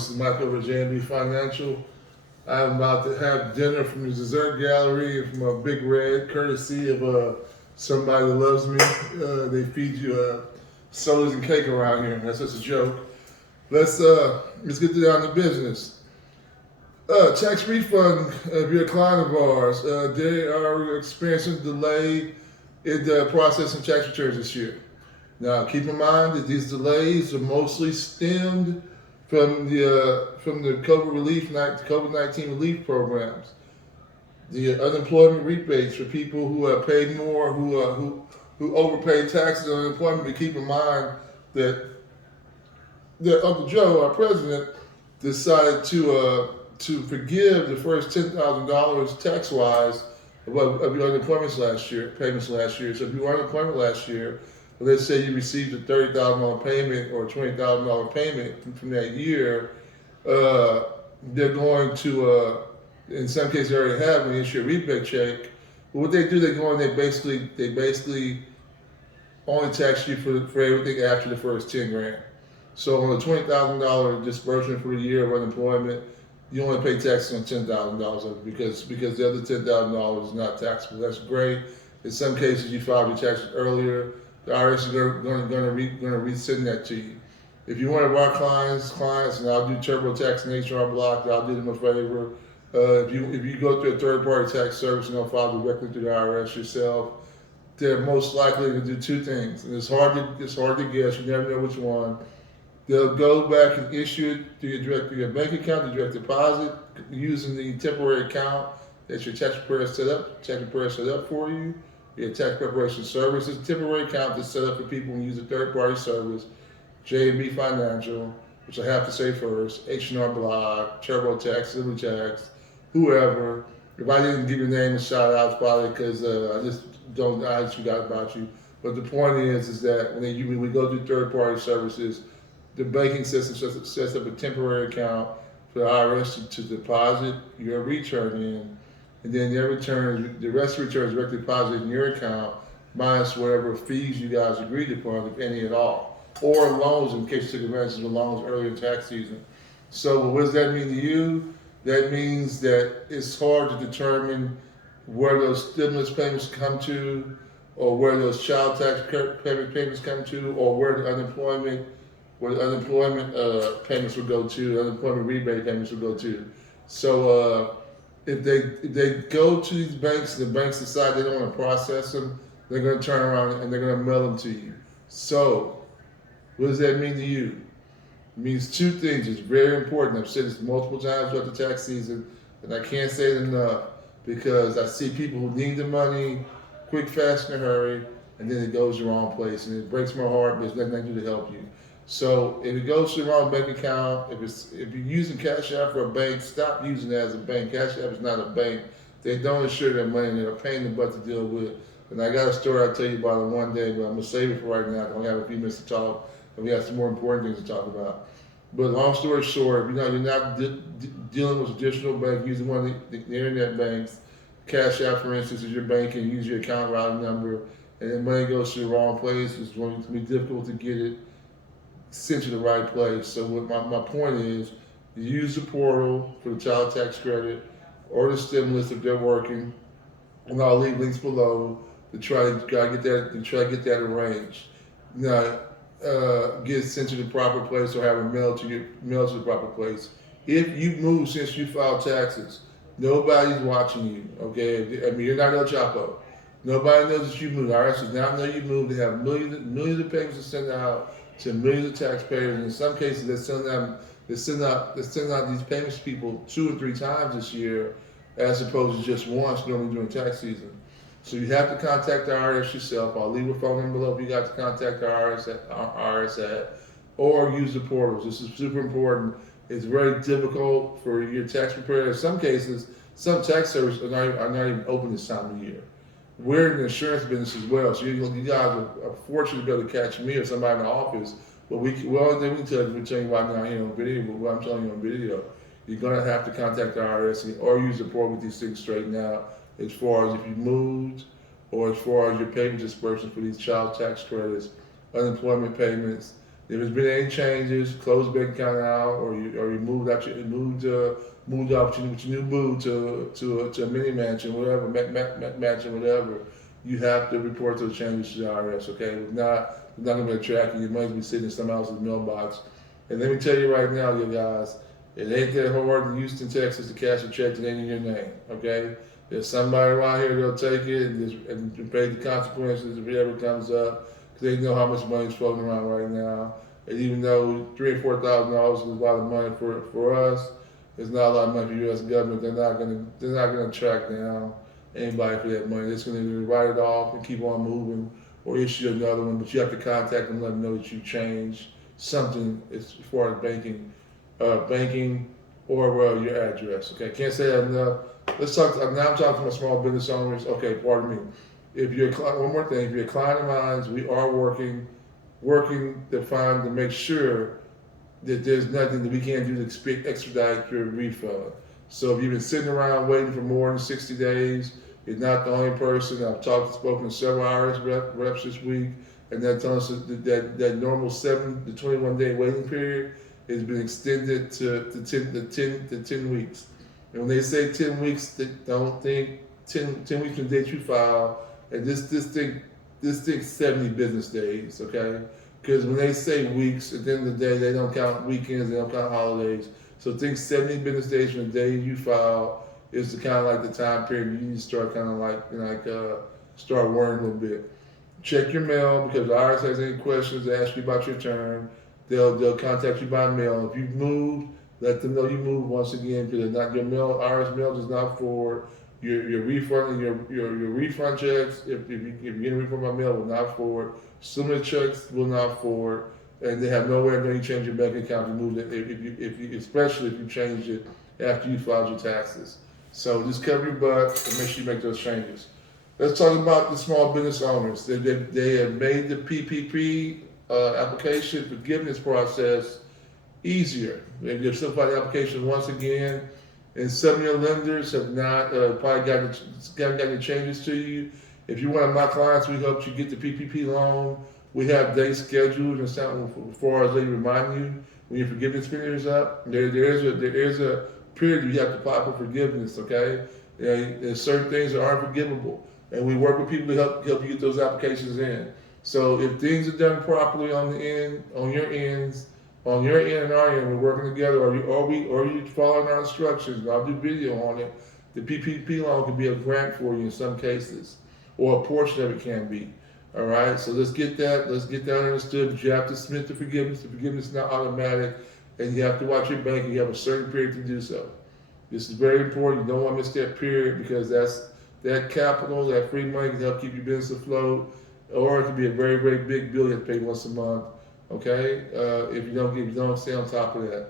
This is Michael over at J&B Financial. I'm about to have dinner from the dessert gallery and from a Big Red, courtesy of somebody that loves me. They feed you sodas and cake around here. That's just a joke. Let's get down to business. Tax refund. If you're a client of ours, they are experiencing delay in the processing tax returns this year. Now, keep in mind that these delays are mostly stemmed from the COVID-19 relief programs, the unemployment rebates for people who have paid more, who overpaid taxes on unemployment. But keep in mind that Uncle Joe, our president, decided to forgive the first $10,000 tax wise of your unemployment payments last year. So if you were unemployment last year, let's say you received a $30,000 payment or a $20,000 payment from that year, they're going to, in some cases, they already have an issue a rebate check. But what they do, they go and they basically only tax you for everything after the first 10 grand. So on a $20,000 disbursement for a year of unemployment, you only pay taxes on $10,000 of it because the other $10,000 is not taxable. That's great. In some cases, you filed your taxes earlier. The IRS is going to resend that to you. If you're one of our clients, and I'll do TurboTax and HR Block, I'll do them a favor. If you go through a third-party tax service and don't file directly to the IRS yourself, they're most likely to do two things. And it's hard to guess. You never know which one. They'll go back and issue it through your bank account, the direct deposit, using the temporary account that your tax preparer set up for you. Your tax preparation services, temporary account that's set up for people who use a third-party service, J&B Financial, which I have to say first, H&R Block, TurboTax, LiberTax, whoever. If I didn't give your name a shout out, it's probably because I just forgot about you. But the point is that when we go through third-party services, the banking system sets up a temporary account for the IRS to deposit your return in, and then the rest of the return is directly deposited in your account, minus whatever fees you guys agreed upon, if any at all, or loans in case you took advantage of the loans earlier in tax season. So what does that mean to you? That means that it's hard to determine where those stimulus payments come to, or where those child tax payments come to, or where the unemployment payments will go to, unemployment rebate payments will go to. So if they go to these banks and the banks decide they don't want to process them, they're going to turn around and they're going to mail them to you. So what does that mean to you? It means two things. It's very important. I've said this multiple times throughout the tax season, and I can't say it enough because I see people who need the money quick, fast, in a hurry, and then it goes the wrong place, and it breaks my heart, but it's nothing I can do to help you. So if it goes to the wrong bank account, if you're using Cash App for a bank, stop using it as a bank. Cash App is not a bank. They don't insure their money. They're a pain in the butt to deal with. And I got a story I'll tell you about it one day, but I'm going to save it for right now. I only have a few minutes to talk, and we have some more important things to talk about. But long story short, you're not dealing with a traditional bank, using one of the internet banks. Cash App, for instance, is your bank, and use your account routing number, and then money goes to the wrong place. It's going to be difficult to get it sent to the right place. So what my point is, use the portal for the child tax credit or the stimulus if they're working, and I'll leave links below to try to get that arranged. Now, get it sent to the proper place or have it mailed to the proper place. If you move since you filed taxes, nobody's watching you. Okay, I mean you're not El Chapo. Nobody knows that you moved. The IRS does not know you moved. They have millions of payments to send out to millions of taxpayers. And in some cases, they're sending out these payments to people 2 or 3 times this year, as opposed to just once normally during tax season. So you have to contact the IRS yourself. I'll leave a phone number below if you got to contact the IRS at, or use the portals. This is super important. It's very difficult for your tax preparer. In some cases, some tax services are not even open this time of year. We're in the insurance business as well, so you guys are fortunate to be able to catch me or somebody in the office. But only thing we can tell you, we're telling you right now here on video, but what I'm telling you on video, you're going to have to contact the IRS or use the portal with these things straightened out, as far as if you moved or as far as your payment disbursement for these child tax credits, unemployment payments, If there's been any changes, close bank account out, or you moved up with your new boo to a mini mansion, whatever, mansion, whatever, you have to report those changes to the IRS. Okay, if not, they're not going to be tracking. Your money will be sitting in someone else's mailbox. And let me tell you right now, you guys, it ain't that hard in Houston, Texas, to cash a check that ain't in your name. Okay, there's somebody around here that'll take it and pay the consequences if it ever comes up, because they know how much money is floating around right now. And even though $3,000 or $4,000 is a lot of money for us, it's not a lot of money for the U.S. government. They're not gonna track down anybody for that money. They're just gonna either write it off and keep on moving, or issue another one. But you have to contact them, let them know that you changed something as far as banking or your address. Okay, can't say that enough. Let's talk. Now I'm talking to my small business owners. Okay, pardon me. If you're one more thing, if you're a client of mine, we are working to make sure that there's nothing that we can't do to expedite your refund. So if you've been sitting around waiting for more than 60 days, you're not the only person. I've spoken to several IRS reps this week, and they're telling us that normal 7 to 21 day waiting period has been extended to 10 weeks. And when they say 10 weeks, they don't think 10 weeks from the date you file, and this thing's 70 business days, okay? Because when they say weeks, at the end of the day, they don't count weekends, they don't count holidays. So think 70 business days from the day you file is kind of like the time period you need to start kind of start worrying a little bit. Check your mail, because the IRS has any questions, they ask you about your return. They'll contact you by mail. If you've moved, let them know you moved once again, because your IRS mail does not forward your refund and your refund checks. If you get a refund by mail, will not forward. Similar checks will not forward, and they have no way of knowing you change your bank account. You moved it, especially if you changed it after you filed your taxes. So just cover your butt and make sure you make those changes. Let's talk about the small business owners. They have made the PPP application forgiveness process easier. They've simplified the application once again, and some of your lenders have not probably gotten any changes to you. If you're one of my clients, we helped you get the PPP loan. We have dates scheduled and something for as they remind you when your forgiveness period is up. There is a period you have to apply for forgiveness. Okay, there's certain things that aren't forgivable, and we work with people to help you get those applications in. So if things are done properly on your end and our end, we're working together, or you following our instructions. I'll do video on it. The PPP loan can be a grant for you in some cases, or a portion of it can be. All right, so let's get that understood. But you have to submit the forgiveness. The forgiveness is not automatic, and you have to watch your bank. And you have a certain period to do so. This is very important. You don't want to miss that period, because that capital, that free money can help keep your business afloat, or it can be a very, very big bill you have to pay once a month. Okay, if you don't stay on top of that.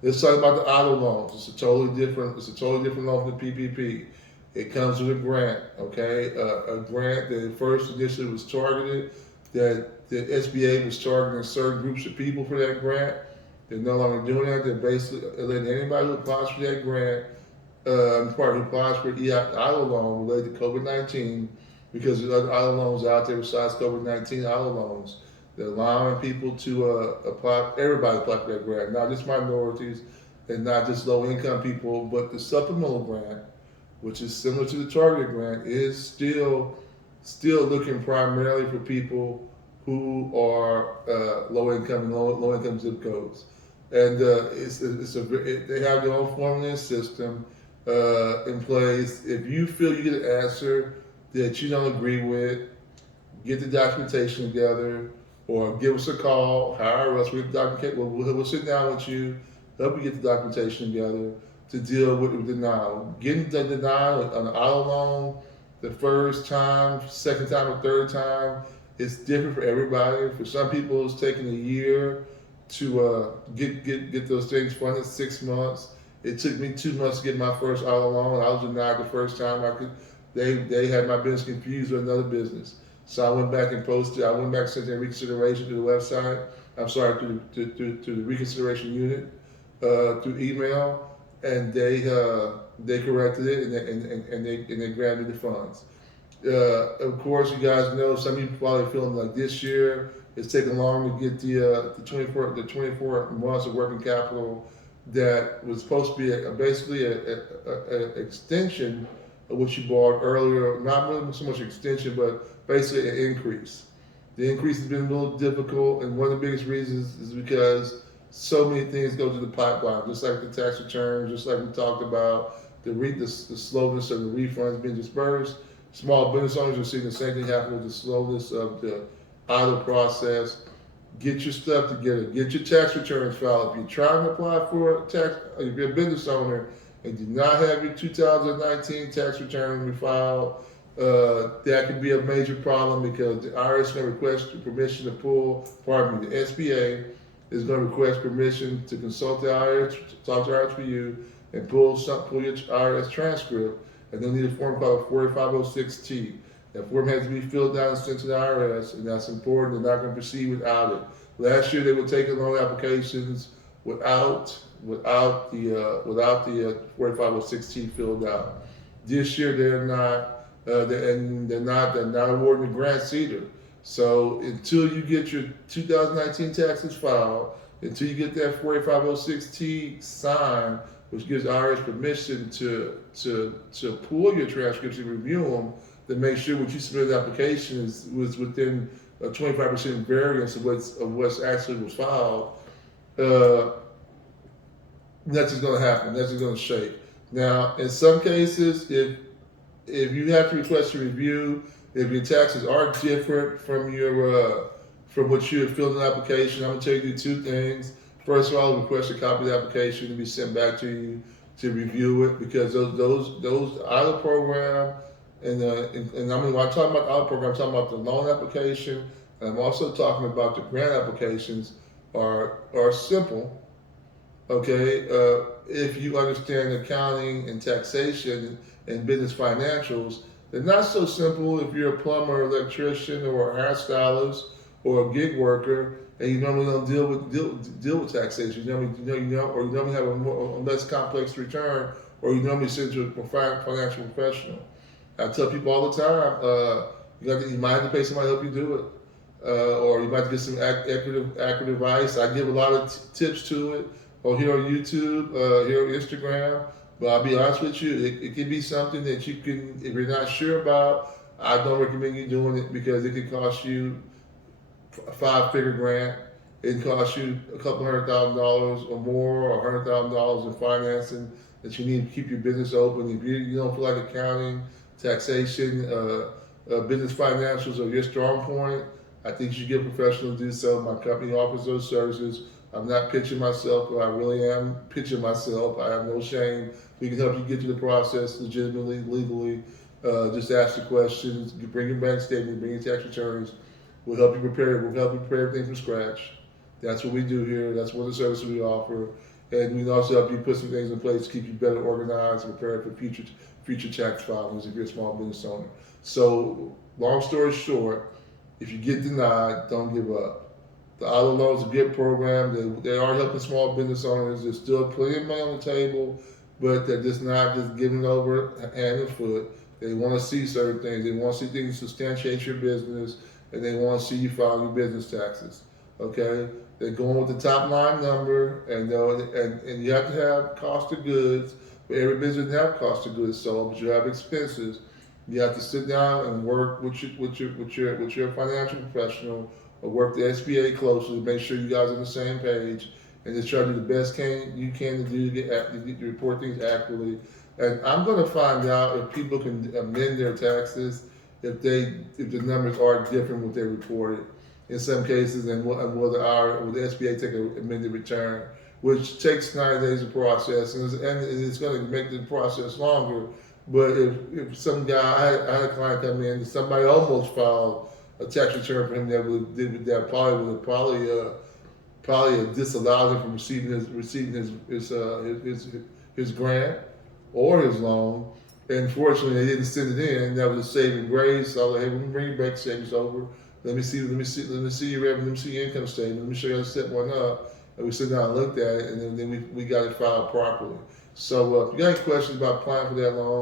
Let's talk about the auto loans. It's a totally different loan from the PPP. It comes with a grant. Okay, a grant that first initially was targeted, that the SBA was targeting certain groups of people for that grant. They're no longer doing that. They're basically letting anybody who applies for that grant, who applies for EIDL loan related to COVID-19, because there's other auto loans out there besides COVID-19 auto loans. They're allowing people to everybody apply for that grant, not just minorities and not just low-income people, but the supplemental grant, which is similar to the targeted grant, is still looking primarily for people who are low-income and low-income zip codes. And they have their own formula system in place. If you feel you get an answer that you don't agree with, get the documentation together, or give us a call, hire us. We'll sit down with you, help you get the documentation together to deal with the denial. Getting the denial on an auto loan the first time, second time, or third time, it's different for everybody. For some people, it's taking a year to get those things funded, 6 months. It took me 2 months to get my first auto loan. I was denied the first time. They had my business confused with another business. So I went back and sent their reconsideration to the website. I'm sorry, to the reconsideration unit through email, and they corrected it and they granted me the funds. Of course, you guys know some people probably feeling like this year It's taking long to get the 24 months of working capital that was supposed to be basically a extension of what you bought earlier. Not really so much extension, but basically an increase. The increase has been a little difficult, and one of the biggest reasons is because so many things go through the pipeline, just like the tax returns, just like we talked about the slowness of the refunds being dispersed. Small business owners are seeing the same thing happen with the slowness of the idle process. Get your stuff together. Get your tax returns filed. If you're trying to apply for a tax, if you're a business owner and do not have your 2019 tax return refiled, that could be a major problem because the IRS is going to request permission to pull, pardon me, the SBA is going to request permission to consult the IRS, talk to IRS for you, and pull your IRS transcript, and they'll need a form called a 4506T. That form has to be filled out and sent to the IRS, and that's important. They're not going to proceed without it. Last year they were taking loan applications without the 4506T filled out. This year they're not. They're not awarding the grants either. So until you get your 2019 taxes filed, until you get that 4506T signed, which gives IRS permission to pull your transcripts and review them, to make sure what you submitted the application was within a 25% variance of what's actually was filed, nothing's going to happen. Nothing's going to shake. Now, in some cases, if you have to request a review, if your taxes are different from from what you have filled in the application, I'm going to tell you to do two things. First of all, request a copy of the application to be sent back to you to review it, because those IDLE program and I mean, when I'm talking about the IDLE program, I'm talking about the loan application, and I'm also talking about the grant applications are simple. Okay, if you understand accounting and taxation and business financials, they're not so simple if you're a plumber, electrician, or a hairstylist, or a gig worker, and you normally don't deal with taxation. You normally have a less complex return, or you normally send to a financial professional. I tell people all the time, you might have to pay somebody to help you do it, or you might have to get some accurate advice. I give a lot of tips to it, or here on YouTube, here on Instagram. But I'll be honest with you, it can be something that you can, if you're not sure about, I don't recommend you doing it, because it can cost you a 5-figure grant. It can cost you a couple $100,000 or more, or $100,000 in financing that you need to keep your business open. If you don't feel like accounting, taxation, business financials are your strong point, I think you should get a professional to do so. My company offers those services. I'm not pitching myself, but I really am pitching myself. I have no shame. We can help you get through the process legitimately, legally. Just ask the questions, bring your bank statement, bring your tax returns. We'll help you prepare. We'll help you prepare everything from scratch. That's what we do here. That's one of the services we offer. And we can also help you put some things in place to keep you better organized and prepared for future tax filings if you're a small business owner. So, long story short, if you get denied, don't give up. The auto loans are a good program. They are helping small business owners. There's still plenty of money on the table, but they're just not just giving it over hand and foot. They want to see certain things. They want to see things substantiate your business, and they want to see you file your business taxes. Okay? They're going with the top line number, and you have to have cost of goods. But every business doesn't have cost of goods sold, but you have expenses. You have to sit down and work with your financial professional, or work the SBA closely to make sure you guys are on the same page, and just try to do the best you can to do to report things accurately. And I'm going to find out if people can amend their taxes if the numbers are different what they reported in some cases, and will the SBA take an amended return, which takes 90 days to process, and it's going to make the process longer. But if some guy, I had a client come in, somebody almost filed a tax return for him that probably disallowed him from receiving his grant or his loan. And fortunately, they didn't send it in. That was a saving grace. So I was like, hey, let me bring your bank statements over. Let me see your revenue. Let me see your income statement. Let me show you how to set one up. And we sit down and looked at it, and then we got it filed properly. So if you got any questions about applying for that loan,